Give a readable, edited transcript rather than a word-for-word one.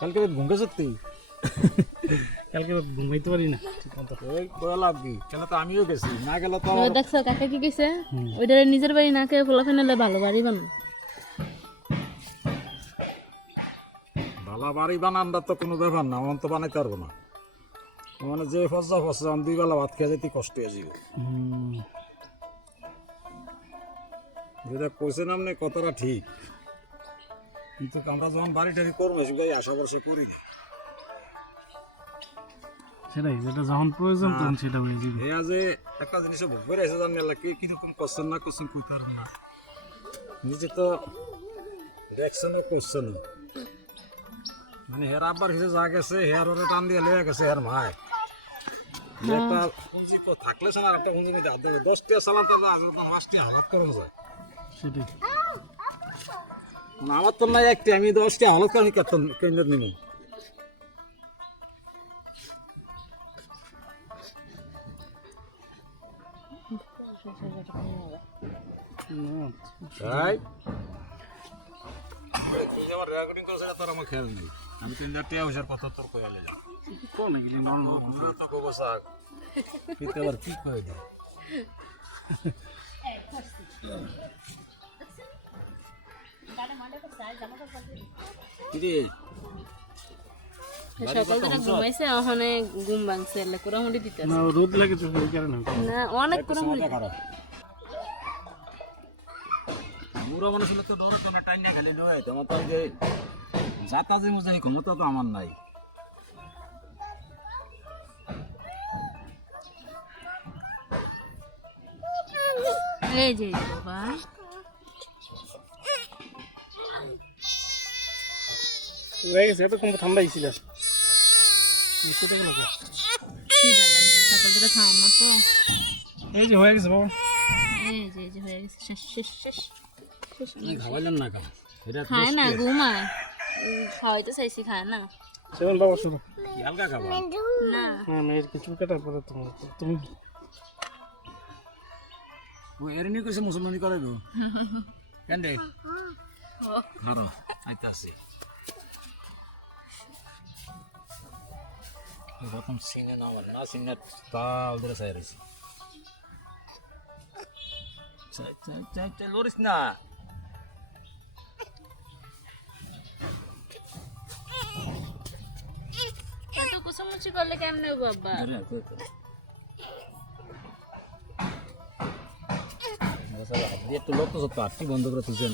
কালকে ঘুমকে সত্যি কালকে ঘুমাইতে পারি না লাভ কি কেন তো আমিও গেছি না গেলে তো দেখছো কাকা কি কইছে ওইটা নিজের বাড়ি না খেয়ে ফোলা ফেনালে ভালো বাড়ি বানো ভালো বাড়ি বানানটা তো কোনো ব্যাপার না আমার তো বানাইতে পারবো না মানে যে ফসা ফসা আমি 2 বেলা ভাত খেয়ে যেতে কষ্ট হয়ে যাবে যেটা কইছেন আপনি কথাটা ঠিক কিন্তু আমরা যখন বাড়ি টাড়ি করবো সেটাই আশা বর্ষে করি না সেটাই যেটা যখন প্রয়োজন তখন সেটা হয়ে যাবে হ্যাঁ যে একটা জিনিস ভোগ আছে জানি আল্লাহ কি কিরকম করছেন না করছেন কইতে পারবো না নিজে তো দেখছেন না করছেন মানে হের আব্বার হিসেবে যা গেছে হেয়ার ওরে টান দিয়ে লয়ে গেছে হের ভাই একটা পুঁজি তো থাকলে শোনা একটা পুঁজি মধ্যে 10 টাকা চালান তার আজ 5 টাকা হালাত করে যায় সেটাই আমার তো নাই একটি আমি 10 টাকা হালাত করে কেন্দ্র নিব তাই তুই আমার রেকর্ডিং করছ তোর আমার খেয়াল নেই আমি 3000 টাকা হইছার কথা তোর কইলে যা কোন গিলি নন পুরো তো কইব সাক তুই আবার কি কইলি কিরে সকাল থেকে ঘুমাইছে ওখানে ঘুম ভাঙছে এলে কুড়ামুড়ি দিতে না রোদ লাগে তো এই কারণে না অনেক কুড়ামুড়ি খারাপ বুড়ো মানুষ হলে তো ডরে তো না টাইম না খালি নয় তোমার তো যে যাতা যে মুজাহি ক্ষমতা তো আমার নাই এই যে বাবা হয়ে গেছে এত কম ঠান্ডা ছিল কোথায় গেল খিদা লাগছে সকাল থেকে খাও না তো এই যে হয়ে গেছে বাবা এই যে হয়ে গেছে শেষ শেষ শেষ খাওয়াইলেন না কেন এটা খায় না ঘুমায় খাওয়াইতে চাইছি খায় না সেভেন বাবা শুরু কি হালকা খাবা না হ্যাঁ মেয়ের কিছু কাটার পরে তুমি ও এরনি কইছে মুসলমানি করে গো কেন রে হারো আইতাছি এরকম সিনে না না সিনে তাল ধরে সাইরেছি চাই লরিস না এত কুচামুচি করলে কেমনে বাবা একটু লোক তো সত্য আটটি বন্ধ করে তুলছেন